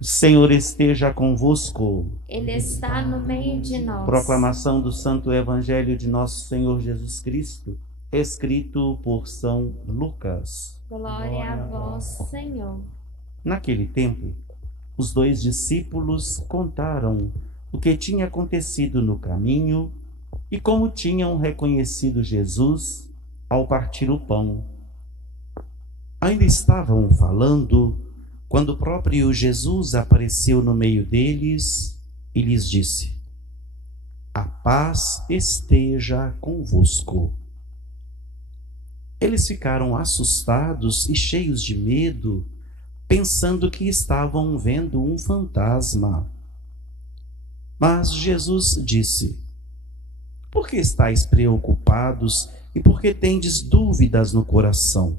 O Senhor esteja convosco. Ele está no meio de nós. Proclamação do Santo Evangelho de Nosso Senhor Jesus Cristo, escrito por São Lucas. Glória a vós, Senhor. Naquele tempo, os 2 discípulos contaram o que tinha acontecido no caminho e como tinham reconhecido Jesus ao partir o pão. Ainda estavam falando quando o próprio Jesus apareceu no meio deles e lhes disse: "A paz esteja convosco." Eles ficaram assustados e cheios de medo, pensando que estavam vendo um fantasma. Mas Jesus disse: "Por que estáis preocupados e por que tendes dúvidas no coração?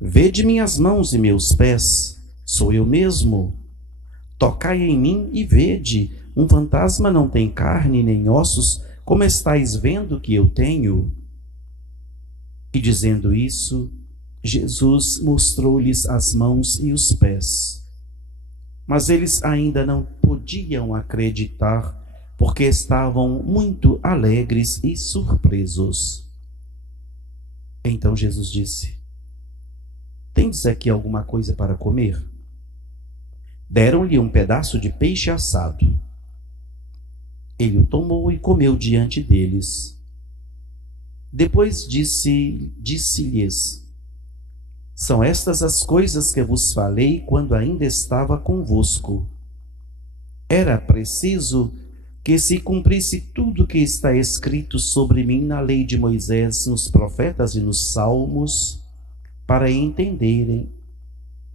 Vede minhas mãos e meus pés, sou eu mesmo. Tocai em mim e vede, um fantasma não tem carne nem ossos, como estáis vendo que eu tenho." E dizendo isso, Jesus mostrou-lhes as mãos e os pés. Mas eles ainda não podiam acreditar, porque estavam muito alegres e surpresos. Então Jesus disse: "Tendes aqui alguma coisa para comer?" Deram-lhe um pedaço de peixe assado. Ele o tomou e comeu diante deles. Depois disse-lhes: "São estas as coisas que vos falei quando ainda estava convosco. Era preciso que se cumprisse tudo o que está escrito sobre mim na lei de Moisés, nos profetas e nos salmos, para entenderem."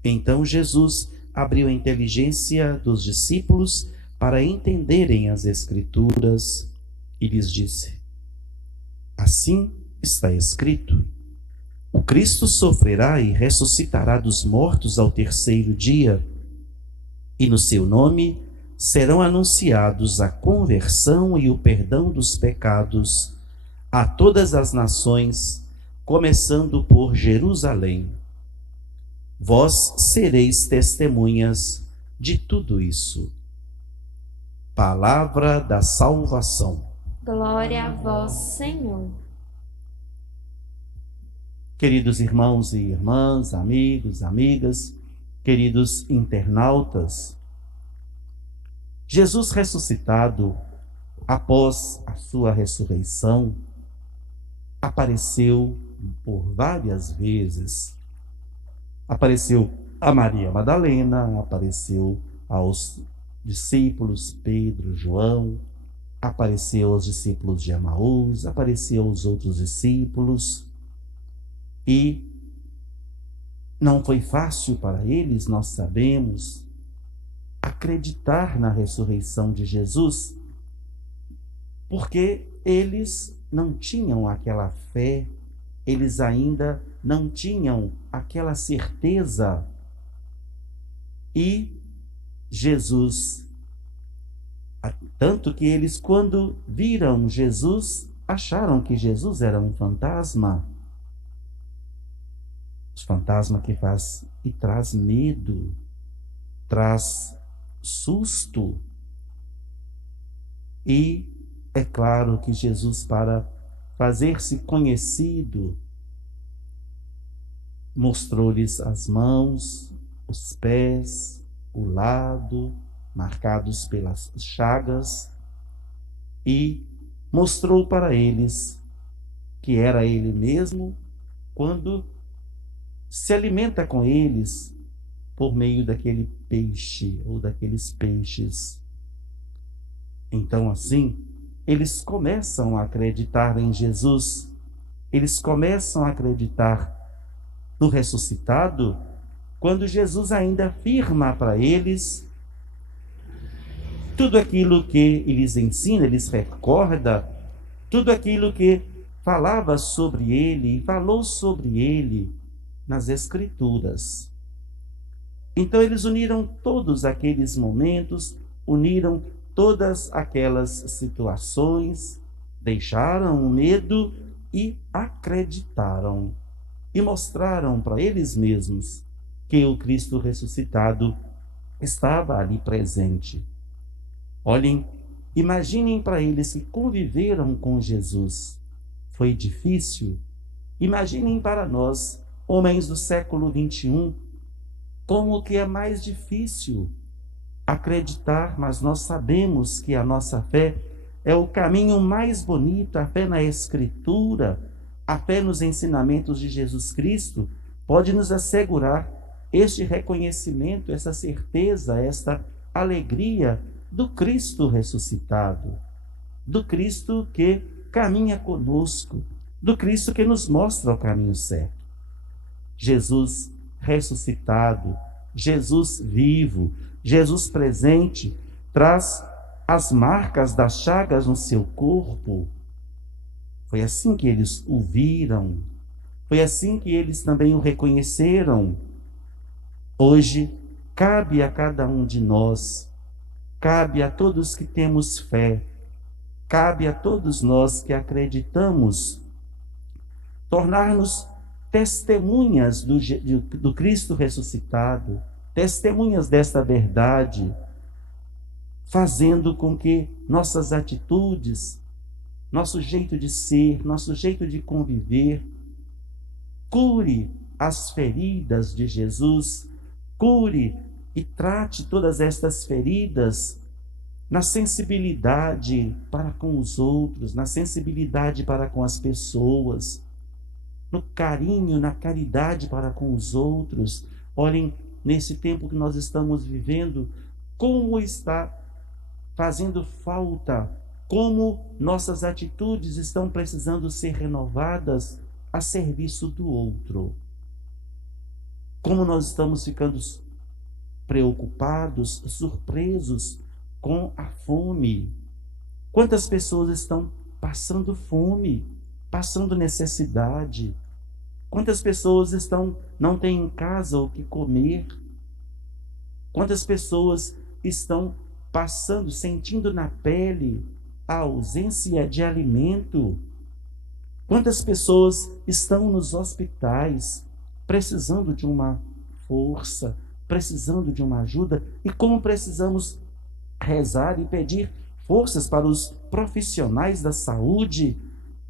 Então Jesus abriu a inteligência dos discípulos para entenderem as Escrituras e lhes disse: "Assim está escrito: o Cristo sofrerá e ressuscitará dos mortos ao terceiro dia, e no seu nome serão anunciados a conversão e o perdão dos pecados a todas as nações, começando por Jerusalém. Vós sereis testemunhas de tudo isso." Palavra da salvação. Glória a vós, Senhor. Queridos irmãos e irmãs, amigos, amigas, queridos internautas, Jesus ressuscitado, após a sua ressurreição, apareceu por várias vezes. Apareceu a Maria Madalena, apareceu aos discípulos Pedro, João, apareceu aos discípulos de Emaús, apareceu aos outros discípulos. E não foi fácil para eles, nós sabemos, acreditar na ressurreição de Jesus, porque eles não tinham aquela fé, eles ainda não tinham aquela certeza. E Jesus, tanto que eles, quando viram Jesus, acharam que Jesus era um fantasma. Fantasma que faz e traz medo, traz susto. E é claro que Jesus, para fazer-se conhecido, mostrou-lhes as mãos, os pés, o lado, marcados pelas chagas, e mostrou para eles que era ele mesmo, quando se alimenta com eles por meio daquele peixe ou daqueles peixes. Então, assim, eles começam a acreditar em Jesus, eles começam a acreditar no ressuscitado, quando Jesus ainda afirma para eles tudo aquilo que eles ensina, eles recorda, tudo aquilo que falava sobre ele e falou sobre ele nas Escrituras. Então eles uniram todos aqueles momentos, uniram todas aquelas situações, deixaram o medo e acreditaram. E mostraram para eles mesmos que o Cristo ressuscitado estava ali presente. Olhem, imaginem para eles que conviveram com Jesus. Foi difícil? Imaginem para nós, homens do século XXI, como que é mais difícil acreditar, mas nós sabemos que a nossa fé é o caminho mais bonito, a fé na Escritura, a fé nos ensinamentos de Jesus Cristo, pode nos assegurar este reconhecimento, essa certeza, esta alegria do Cristo ressuscitado, do Cristo que caminha conosco, do Cristo que nos mostra o caminho certo. Jesus ressuscitado, Jesus vivo, Jesus presente, traz as marcas das chagas no seu corpo. Foi assim que eles o viram, foi assim que eles também o reconheceram. Hoje, cabe a cada um de nós, cabe a todos que temos fé, cabe a todos nós que acreditamos, tornar-nos testemunhas do Cristo ressuscitado, testemunhas desta verdade, fazendo com que nossas atitudes, nosso jeito de ser, nosso jeito de conviver, cure as feridas de Jesus, cure e trate todas estas feridas na sensibilidade para com os outros, na sensibilidade para com as pessoas, no carinho, na caridade para com os outros. Olhem, nesse tempo que nós estamos vivendo, como está fazendo falta, como nossas atitudes estão precisando ser renovadas a serviço do outro. Como nós estamos ficando preocupados, surpresos com a fome. Quantas pessoas estão passando fome, passando necessidade? Quantas pessoas não têm em casa o que comer? Quantas pessoas estão passando, sentindo na pele a ausência de alimento? Quantas pessoas estão nos hospitais precisando de uma força, precisando de uma ajuda? E como precisamos rezar e pedir forças para os profissionais da saúde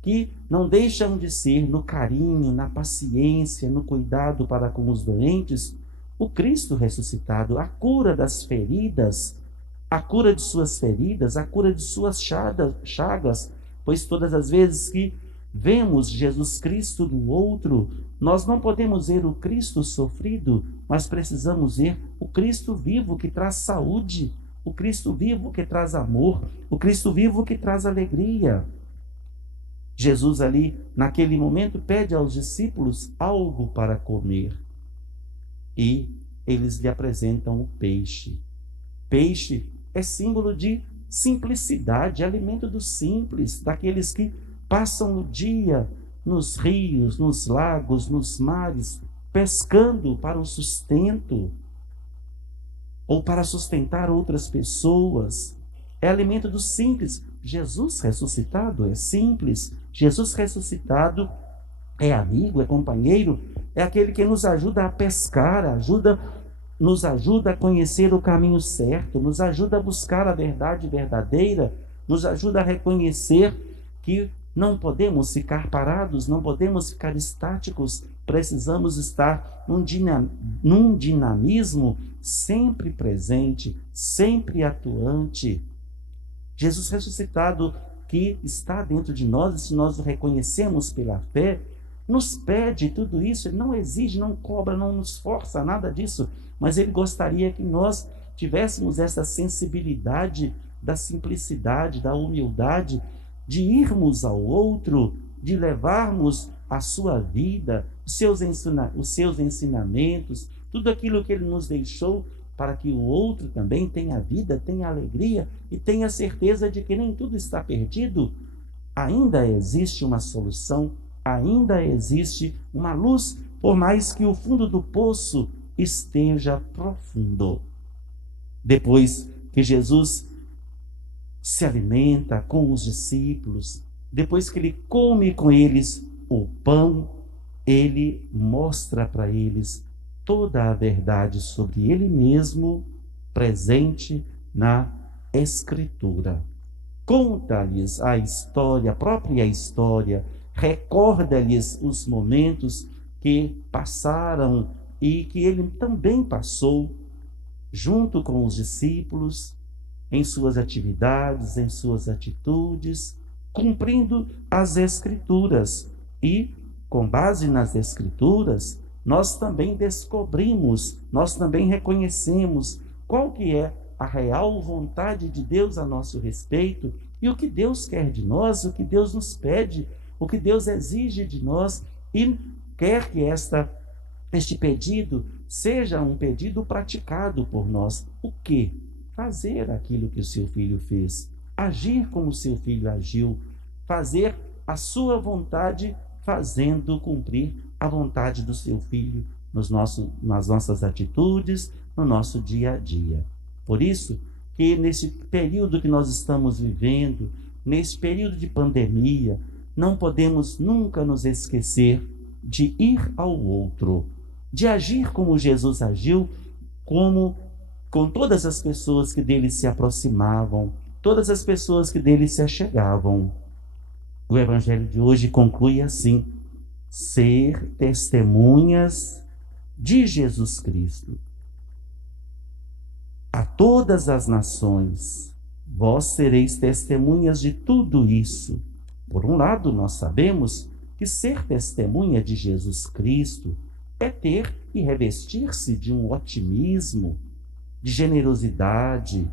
que não deixam de ser, no carinho, na paciência, no cuidado para com os doentes, o Cristo ressuscitado, a cura das feridas, a cura de suas feridas, a cura de suas chagas, pois todas as vezes que vemos Jesus Cristo no outro, nós não podemos ver o Cristo sofrido, mas precisamos ver o Cristo vivo que traz saúde, o Cristo vivo que traz amor, o Cristo vivo que traz alegria. Jesus ali, naquele momento, pede aos discípulos algo para comer. E eles lhe apresentam o peixe. Peixe é símbolo de simplicidade, alimento do simples, daqueles que passam o dia nos rios, nos lagos, nos mares, pescando para o sustento ou para sustentar outras pessoas. É alimento do simples. Jesus ressuscitado é simples. Jesus ressuscitado é amigo, é companheiro, é aquele que nos ajuda a pescar, nos ajuda a conhecer o caminho certo, nos ajuda a buscar a verdade verdadeira, nos ajuda a reconhecer que não podemos ficar parados, não podemos ficar estáticos, precisamos estar num dinamismo sempre presente, sempre atuante. Jesus ressuscitado que está dentro de nós, e se nós o reconhecemos pela fé, nos pede tudo isso. Ele não exige, não cobra, não nos força, nada disso, mas ele gostaria que nós tivéssemos essa sensibilidade da simplicidade, da humildade, de irmos ao outro, de levarmos a sua vida, os seus ensinamentos, tudo aquilo que ele nos deixou, para que o outro também tenha vida, tenha alegria e tenha certeza de que nem tudo está perdido. Ainda existe uma solução, ainda existe uma luz, por mais que o fundo do poço esteja profundo. Depois que Jesus se alimenta com os discípulos, depois que ele come com eles o pão, ele mostra para eles toda a verdade sobre ele mesmo presente na Escritura. Conta-lhes a história, a própria história, recorda-lhes os momentos que passaram e que ele também passou junto com os discípulos, em suas atividades, em suas atitudes, cumprindo as Escrituras. E, com base nas Escrituras, nós também descobrimos, nós também reconhecemos qual que é a real vontade de Deus a nosso respeito e o que Deus quer de nós, o que Deus nos pede, o que Deus exige de nós e quer que este pedido seja um pedido praticado por nós. O quê? Fazer aquilo que o seu filho fez, agir como o seu filho agiu, fazer a sua vontade, fazendo cumprir a vontade do seu filho nas nossas atitudes, no nosso dia a dia. Por isso que nesse período que nós estamos vivendo, nesse período de pandemia, não podemos nunca nos esquecer de ir ao outro, de agir como Jesus agiu, com todas as pessoas que dele se aproximavam, todas as pessoas que dele se achegavam. O Evangelho de hoje conclui assim: ser testemunhas de Jesus Cristo a todas as nações. Vós sereis testemunhas de tudo isso. Por um lado, nós sabemos que ser testemunha de Jesus Cristo é ter e revestir-se de um otimismo, de generosidade,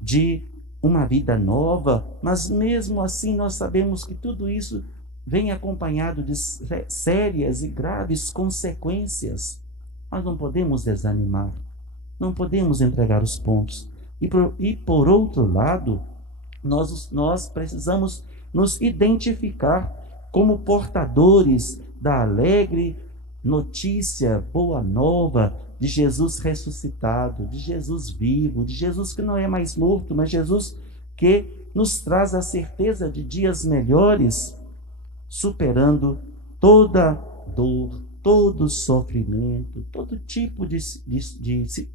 de uma vida nova, mas mesmo assim nós sabemos que tudo isso vem acompanhado de sérias e graves consequências. Nós não podemos desanimar, não podemos entregar os pontos. E por outro lado, nós precisamos nos identificar como portadores da alegre notícia, boa nova de Jesus ressuscitado, de Jesus vivo, de Jesus que não é mais morto, mas Jesus que nos traz a certeza de dias melhores, superando toda dor, todo sofrimento, todo tipo de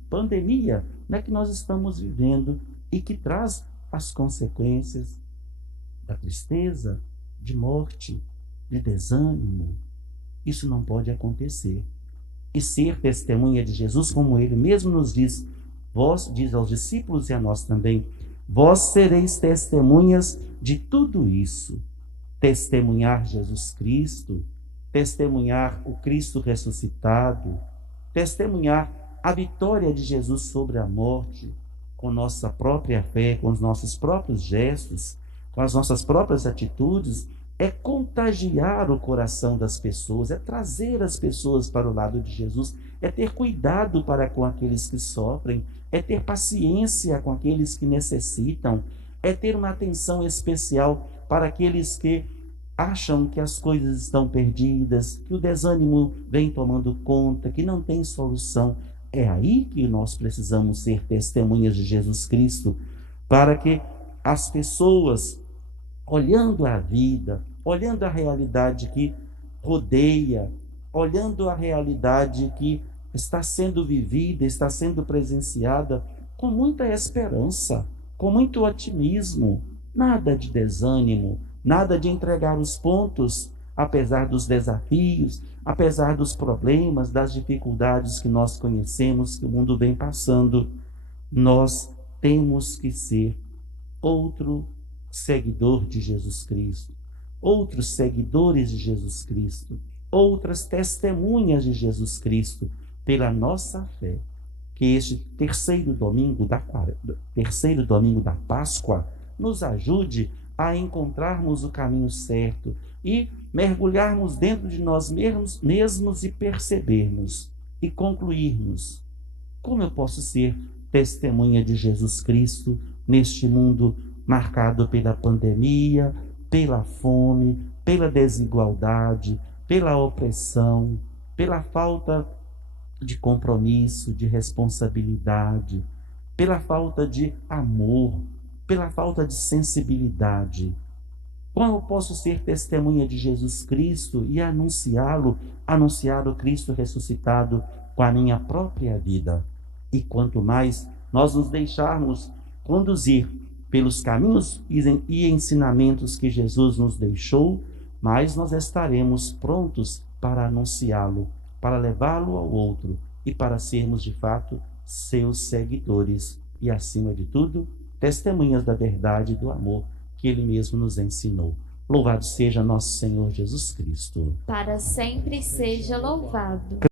pandemia, né, que nós estamos vivendo e que traz as consequências da tristeza, de morte, de desânimo. Isso não pode acontecer. E ser testemunha de Jesus, como ele mesmo nos diz, vós, diz aos discípulos e a nós também, vós sereis testemunhas de tudo isso. Testemunhar Jesus Cristo, testemunhar o Cristo ressuscitado, testemunhar a vitória de Jesus sobre a morte, com nossa própria fé, com os nossos próprios gestos, com as nossas próprias atitudes, é contagiar o coração das pessoas, é trazer as pessoas para o lado de Jesus, é ter cuidado para com aqueles que sofrem, é ter paciência com aqueles que necessitam, é ter uma atenção especial para aqueles que acham que as coisas estão perdidas, que o desânimo vem tomando conta, que não tem solução. É aí que nós precisamos ser testemunhas de Jesus Cristo, para que as pessoas, olhando a vida, olhando a realidade que rodeia, olhando a realidade que está sendo vivida, está sendo presenciada, com muita esperança, com muito otimismo, nada de desânimo, nada de entregar os pontos, apesar dos desafios, apesar dos problemas, das dificuldades que nós conhecemos, que o mundo vem passando. Nós temos que ser outro seguidor de Jesus Cristo, outros seguidores de Jesus Cristo, outras testemunhas de Jesus Cristo, pela nossa fé. Que este terceiro domingo da Páscoa nos ajude a encontrarmos o caminho certo e mergulharmos dentro de nós mesmos e percebermos e concluirmos: como eu posso ser testemunha de Jesus Cristo neste mundo marcado pela pandemia, pela fome, pela desigualdade, pela opressão, pela falta de compromisso, de responsabilidade, pela falta de amor, pela falta de sensibilidade. Como eu posso ser testemunha de Jesus Cristo e anunciá-lo, anunciar o Cristo ressuscitado com a minha própria vida? E quanto mais nós nos deixarmos conduzir pelos caminhos e ensinamentos que Jesus nos deixou, mais nós estaremos prontos para anunciá-lo, para levá-lo ao outro e para sermos de fato seus seguidores e, acima de tudo, testemunhas da verdade e do amor que ele mesmo nos ensinou. Louvado seja nosso Senhor Jesus Cristo. Para sempre seja louvado.